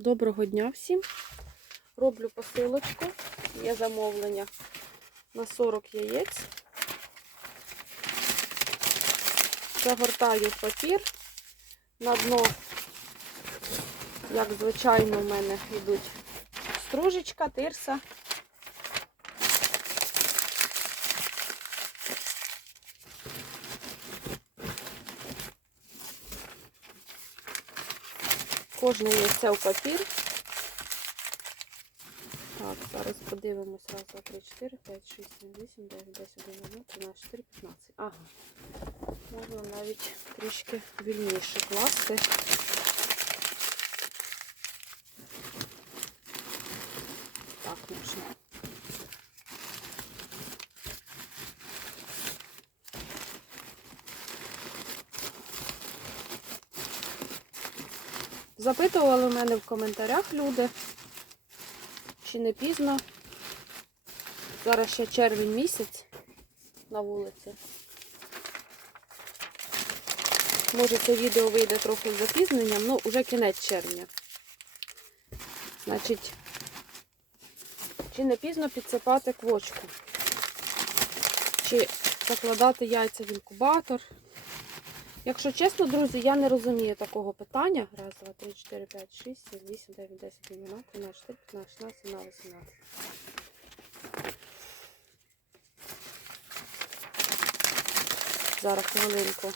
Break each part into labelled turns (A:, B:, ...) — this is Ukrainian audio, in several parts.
A: Доброго дня всім. Роблю посилочку. Є замовлення на 40 яєць. Загортаю папір. На дно, як звичайно, в мене йдуть стружечка, тирса. Кожне яйце в папір. Так, зараз подивимось. Раз, два, три, чотири, п'ять, шість, сім, вісім, дев'ять, десять, одинадцять, тринадцять, чотири, п'ятнадцять. Ага. Можна навіть трішки вільніше класти. Так, можна. Запитували в мене в коментарях люди, чи не пізно. Зараз ще червень місяць на вулиці. Може це відео вийде трохи з запізненням, ну вже кінець червня. Значить, чи не пізно підсипати квочку? Чи закладати яйця в інкубатор? Якщо чесно, друзі, я не розумію такого питання. Раз, два, три, чотири, п'ять, шість, сім, вісім, дев'ять, десять, дев'яносто, тринадцять, чотири, п'ятнадцять, шістнадцять, сімнадцять, вісімнадцять. Зараз хвилинку.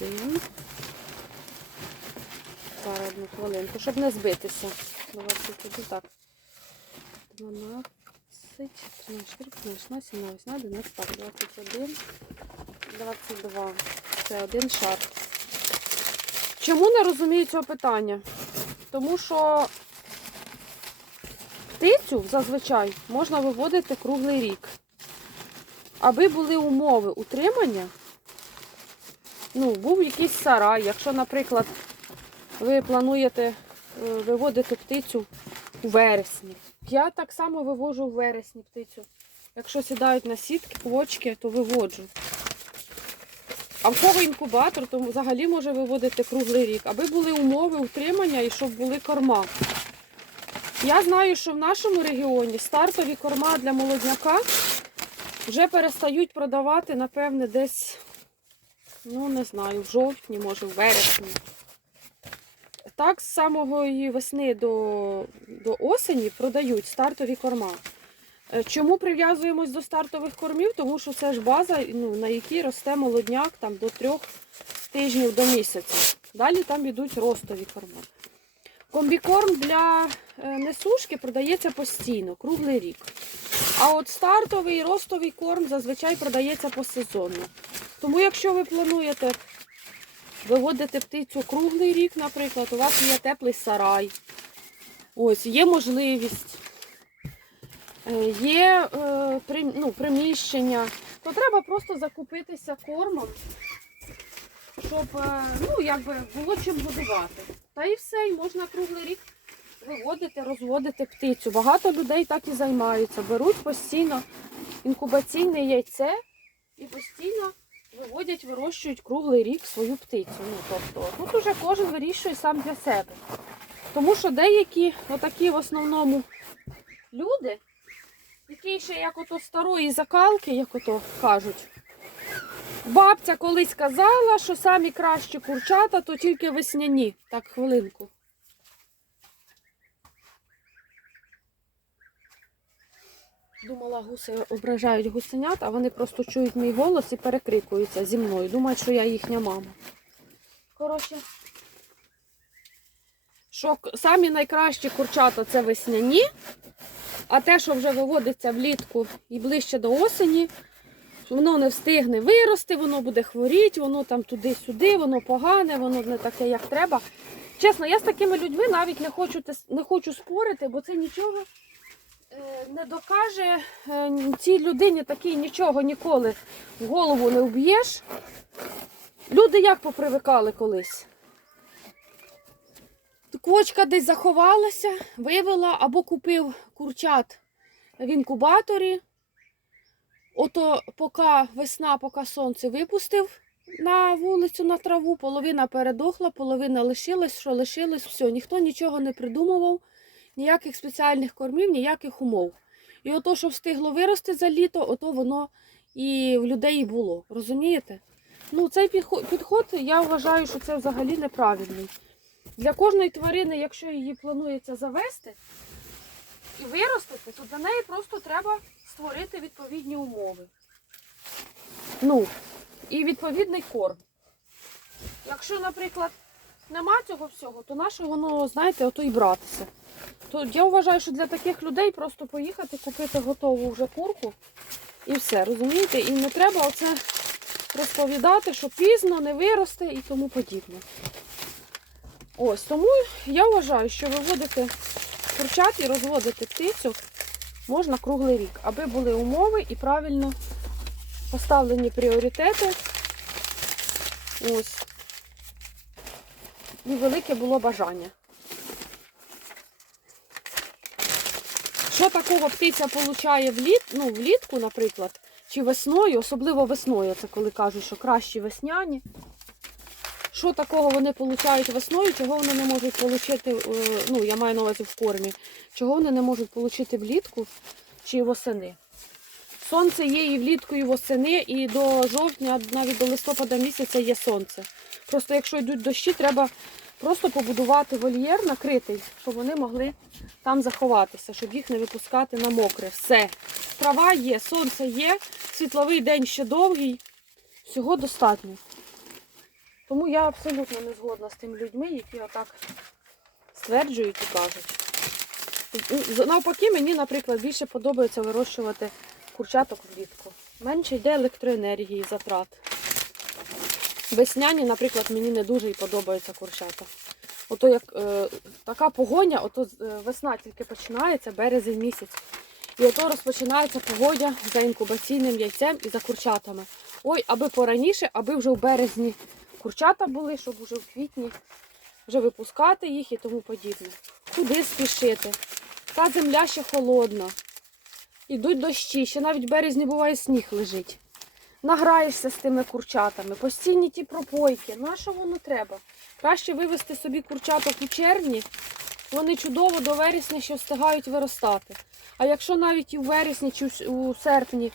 A: Один. Зараз одну хвилинку, щоб не збитися. Двадцять один, так. 12, 13, 14, 15, 16, 17, 11, так, 21, 22. Це один шар. Чому не розумію цього питання? Тому що птицю зазвичай можна виводити круглий рік. Аби були умови утримання, ну, був якийсь сарай. Якщо, наприклад, ви плануєте е, виводити птицю у вересні. Я так само вивожу в вересні птицю. Якщо сідають на сітки, квочки, то виводжу. А в кого інкубатор, то взагалі може виводити круглий рік, аби були умови утримання і щоб були корма. Я знаю, що в нашому регіоні стартові корма для молодняка вже перестають продавати, напевне, десь, ну не знаю, в жовтні, може, в вересні. Так, з самого її весни до, до осені продають стартові корма. Е, Чому прив'язуємось до стартових кормів? Тому що це ж база, ну, на якій росте молодняк там, до трьох тижнів до місяця. Далі там йдуть ростові корма. Комбікорм для е, несушки продається постійно, круглий рік. А от стартовий і ростовий корм зазвичай продається посезонно. Тому, якщо ви плануєте виводити птицю круглий рік, наприклад, у вас є теплий сарай. Ось, є можливість, е, є е, ну, приміщення, то треба просто закупитися кормом, щоб е, ну, якби було чим годувати. Та і все, і можна круглий рік виводити, розводити птицю. Багато людей так і займаються. Беруть постійно інкубаційне яйце і постійно виводять, вирощують круглий рік свою птицю. Ну, тобто, тут уже кожен вирішує сам для себе. Тому що деякі, отакі в основному люди, які ще як ото старої закалки, як ото кажуть. Бабця колись казала, що самі кращі курчата, то тільки весняні. Так, хвилинку. Думала, гуси ображають гусенят, а вони просто чують мій голос і перекрикуються зі мною. Думають, що я їхня мама. Коротше, що самі найкращі курчата це весняні, а те, що вже виводиться влітку і ближче до осені, воно не встигне вирости, воно буде хворіти, воно там туди-сюди, воно погане, воно не таке, як треба. Чесно, я з такими людьми навіть не хочу, не хочу спорити, бо це нічого не докаже е, цій людині такій нічого ніколи в голову не вб'єш. Люди як попривикали колись? Квочка десь заховалася, вивела або купив курчат в інкубаторі. Ото поки весна, поки сонце випустив на вулицю на траву, половина передохла, половина лишилась, що лишилось, все, ніхто нічого не придумував, ніяких спеціальних кормів, ніяких умов. І ото, що встигло вирости за літо, ото воно і в людей було. Розумієте? Ну, цей підход, я вважаю, що це взагалі неправильний. Для кожної тварини, якщо її планується завести і виростити, то для неї просто треба створити відповідні умови. Ну, і відповідний корм. Якщо, наприклад, нема цього всього, то наше воно, знаєте, ото і братися. То я вважаю, що для таких людей просто поїхати, купити готову вже курку і все, розумієте? І не треба оце розповідати, що пізно не виросте і тому подібне. Ось тому я вважаю, що виводити курчат і розводити птицю можна круглий рік, аби були умови і правильно поставлені пріоритети. Ось. І велике було бажання. Що такого птиця получає вліт, ну, влітку, наприклад, чи весною, особливо весною, це коли кажуть, що кращі весняні. Що такого вони получають весною, чого вони не можуть отримати, ну, я маю на увазі в кормі, чого вони не можуть отримати влітку чи восени. Сонце є і влітку, і восени, і до жовтня, навіть до листопада місяця є сонце. Просто якщо йдуть дощі, треба просто побудувати вольєр накритий, щоб вони могли там заховатися, щоб їх не випускати на мокре. Все. Трава є, сонце є, світловий день ще довгий. Всього достатньо. Тому я абсолютно не згодна з тими людьми, які отак стверджують і кажуть. Навпаки, мені, наприклад, більше подобається вирощувати курчаток влітку. Менше йде електроенергії, затрат. Весняні, наприклад, мені не дуже і подобаються курчата. Ото як е, така погоня, ото е, весна тільки починається, березень місяць. І ото розпочинається погодя за інкубаційним яйцем і за курчатами. Ой, аби пораніше, аби вже в березні курчата були, щоб вже в квітні вже випускати їх і тому подібне. Куди спішити? Та земля ще холодна. Ідуть дощі, ще навіть в березні буває сніг лежить. Награєшся з тими курчатами, постійні ті пропойки. На що воно треба? Краще вивезти собі курчаток у червні, вони чудово до вересня ще встигають виростати. А якщо навіть і у вересні чи у серпні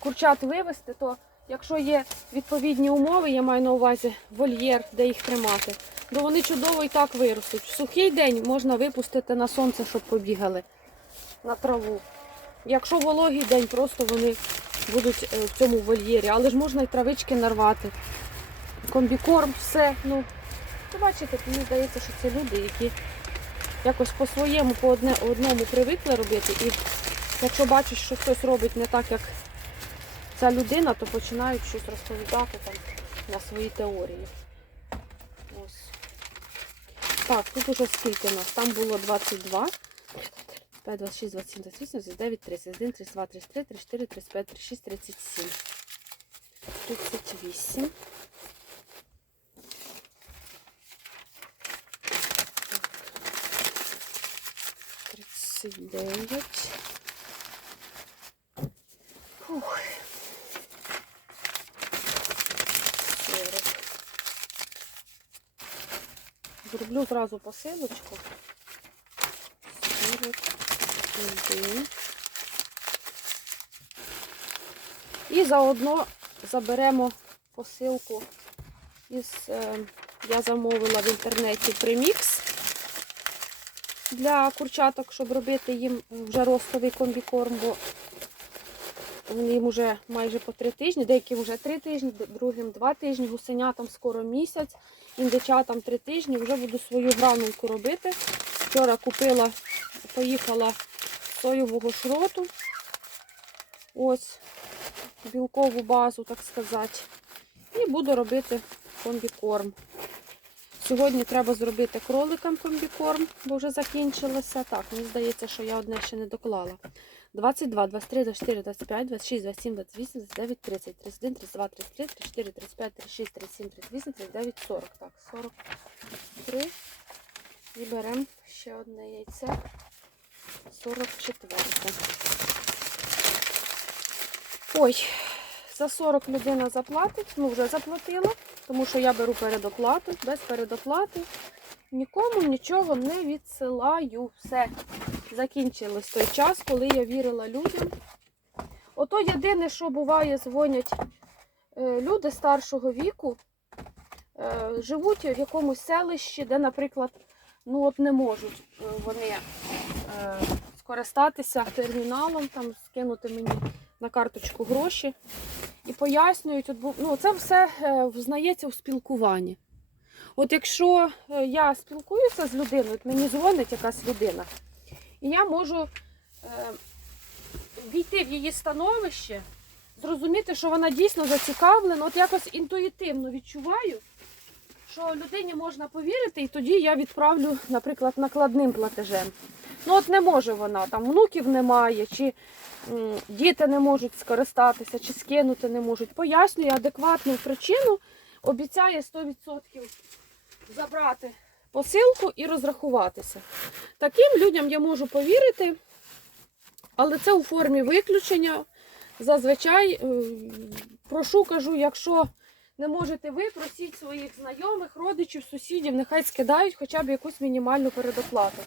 A: курчат вивезти, то якщо є відповідні умови, я маю на увазі вольєр, де їх тримати, то вони чудово і так виростуть. В сухий день можна випустити на сонце, щоб побігали на траву. Якщо вологий день, просто вони будуть е, в цьому вольєрі. Але ж можна і травички нарвати. Комбікорм, все. Ну, бачите, мені здається, що це люди, які якось по-своєму, по одному привикли робити. І якщо бачиш, що хтось робить не так, як ця людина, то починають щось розповідати там на свої теорії. Ось. Так, тут уже скільки у нас? Там було 22. 5, 26, 27, 28, 29, 30, 31, 32, 33, 34, 35, 36, 37. 38. Тридцять дев'ять. Фух. Зроблю зразу посилочку. Сорок І заодно заберемо посилку із, е, я замовила в інтернеті примікс для курчаток, щоб робити їм вже ростовий комбікорм, бо їм вже майже по три тижні, деяким вже три тижні, другим два тижні, гусенятам скоро місяць, індичатам три тижні, вже буду свою гранулку робити. Вчора купила, поїхала соєвого шроту. Ось білкову базу, так сказати. І буду робити комбікорм. сьогодні треба зробити кроликам комбікорм, бо вже закінчилося. Так, мені здається, що я одне ще не доклала. 22, 23, 24, 25, 26, 27, 28, 29, 30, 31, 32, 33, 34, 35, 36, 37, 38, 39, 40. Так, 43. І беремо ще одне яйце. 44. Ой, за 40 людина заплатить, ну вже заплатила, тому що я беру передоплату, без передоплати. Нікому нічого не відсилаю. Все. Закінчилось той час, коли я вірила людям. Ото єдине, що буває, дзвонять е, люди старшого віку, е, живуть в якомусь селищі, де, наприклад, ну от не можуть е, вони скористатися терміналом, там скинути мені на карточку гроші і пояснюють, от, ну, це все е, взнається у спілкуванні. От якщо е, я спілкуюся з людиною, от мені дзвонить якась людина, і я можу е, війти в її становище, зрозуміти, що вона дійсно зацікавлена, от якось інтуїтивно відчуваю, що людині можна повірити, і тоді я відправлю, наприклад, накладним платежем. Ну от не може вона, там внуків немає, чи діти не можуть скористатися, чи скинути не можуть. Пояснюю адекватну причину, обіцяє 100% забрати посилку і розрахуватися. Таким людям я можу повірити, але це у формі виключення. Зазвичай прошу, кажу, якщо не можете ви, просіть своїх знайомих, родичів, сусідів, нехай скидають хоча б якусь мінімальну передоплату.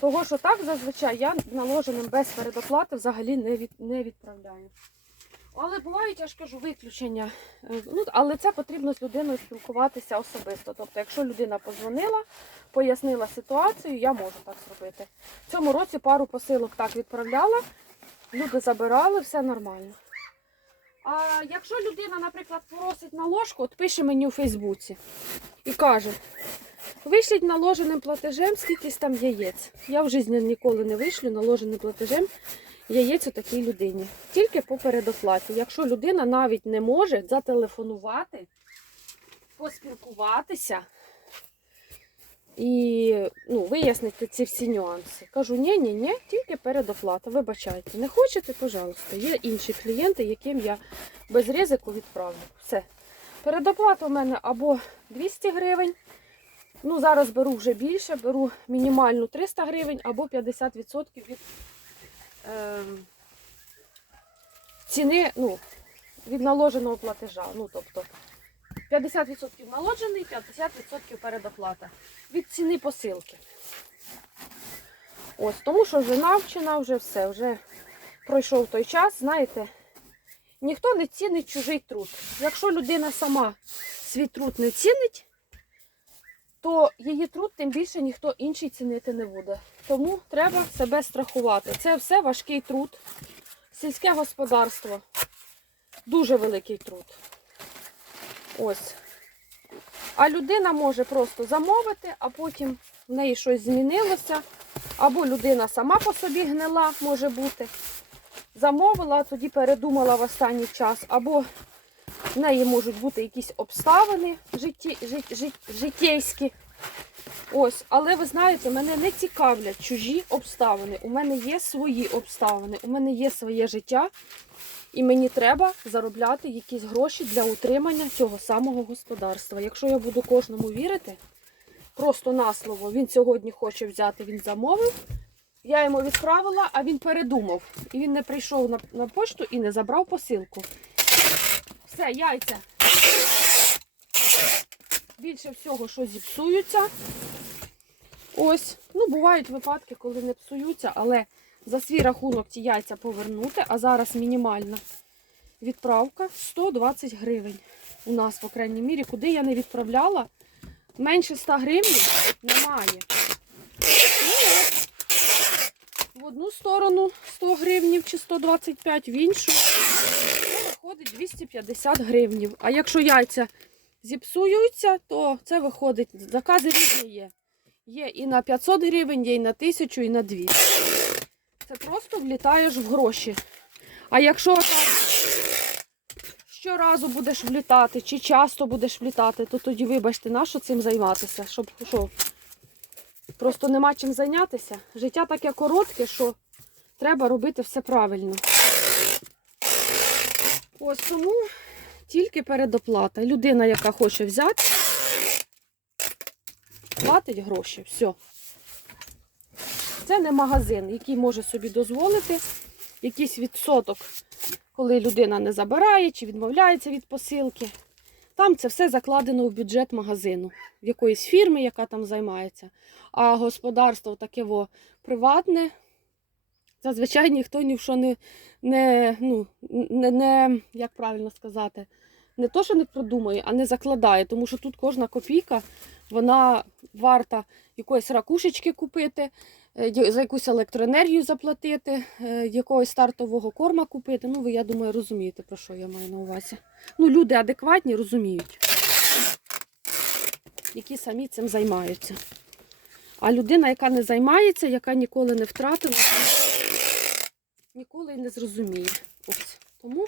A: Того, що так зазвичай я наложеним без передоплати взагалі не, від, не відправляю. Але бувають, я ж кажу, виключення. Е, Ну, але це потрібно з людиною спілкуватися особисто. Тобто, якщо людина подзвонила, пояснила ситуацію, я можу так зробити. В цьому році пару посилок так відправляла, люди забирали, все нормально. А якщо людина, наприклад, просить на ложку, от пише мені у Фейсбуці і каже, вишліть наложеним платежем скількись там яєць. Я в житті ніколи не вишлю наложеним платежем яєць у такій людині. Тільки по передоплаті. Якщо людина навіть не може зателефонувати, поспілкуватися і ну, вияснити ці всі нюанси. Кажу, ні, ні, ні, тільки передоплата. Вибачайте, не хочете, пожалуйста. Є інші клієнти, яким я без ризику відправлю. Все. Передоплата у мене або 200 гривень. Ну, зараз беру вже більше, беру мінімальну 300 гривень або 50% від ем, ціни ну, від наложеного платежа. Ну, тобто 50% наложений, 50% передоплата від ціни посилки. Ось, тому що вже навчена, вже все, вже пройшов той час, знаєте, ніхто не цінить чужий труд. Якщо людина сама свій труд не цінить, то її труд тим більше ніхто інший цінити не буде. Тому треба себе страхувати. Це все важкий труд. Сільське господарство дуже великий труд. Ось. А людина може просто замовити, а потім в неї щось змінилося. Або людина сама по собі гнила, може бути. Замовила, а тоді передумала в останній час, або в неї можуть бути якісь обставини житті, жит, жит, життєйські. Ось, але ви знаєте, мене не цікавлять чужі обставини. У мене є свої обставини, у мене є своє життя, і мені треба заробляти якісь гроші для утримання цього самого господарства. Якщо я буду кожному вірити, просто на слово, він сьогодні хоче взяти, він замовив. Я йому відправила, а він передумав. І він не прийшов на, на почту і не забрав посилку. Все, яйця. Більше всього, що зіпсуються. Ось. Ну, бувають випадки, коли не псуються, але за свій рахунок ці яйця повернути, а зараз мінімальна відправка 120 гривень. У нас, по крайній мірі, куди я не відправляла, менше 100 гривень немає. Ну, в одну сторону 100 гривнів чи 125, в іншу виходить 250 гривнів. А якщо яйця зіпсуються, то це виходить, закази різні є. Є і на 500 гривень, є і на 1000, і на 200. Це просто влітаєш в гроші. А якщо так щоразу будеш влітати, чи часто будеш влітати, то тоді вибачте, на що цим займатися? Щоб що? Просто нема чим зайнятися. Життя таке коротке, що треба робити все правильно. Ось тому тільки передоплата. Людина, яка хоче взяти, платить гроші. Все. Це не магазин, який може собі дозволити якийсь відсоток, коли людина не забирає чи відмовляється від посилки. Там це все закладено в бюджет магазину, в якоїсь фірми, яка там займається. А господарство таке во приватне. Зазвичай ніхто ні в що не, не, ну, не, не, як правильно сказати, не то, що не продумує, а не закладає, тому що тут кожна копійка, вона варта якоїсь ракушечки купити, за якусь електроенергію заплатити, е, якогось стартового корма купити. Ну, ви, я думаю, розумієте, про що я маю на увазі. Ну, люди адекватні розуміють, які самі цим займаються. А людина, яка не займається, яка ніколи не втратила, ніколи не зрозуміє. Ось. Тому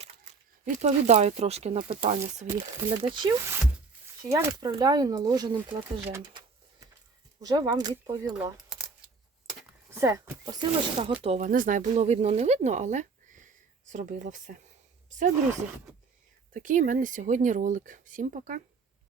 A: відповідаю трошки на питання своїх глядачів, що я відправляю наложеним платежем. Вже вам відповіла. Все, посилочка готова. Не знаю, було видно, не видно, але зробила все. Все, друзі. Такий у мене сьогодні ролик. Всім пока!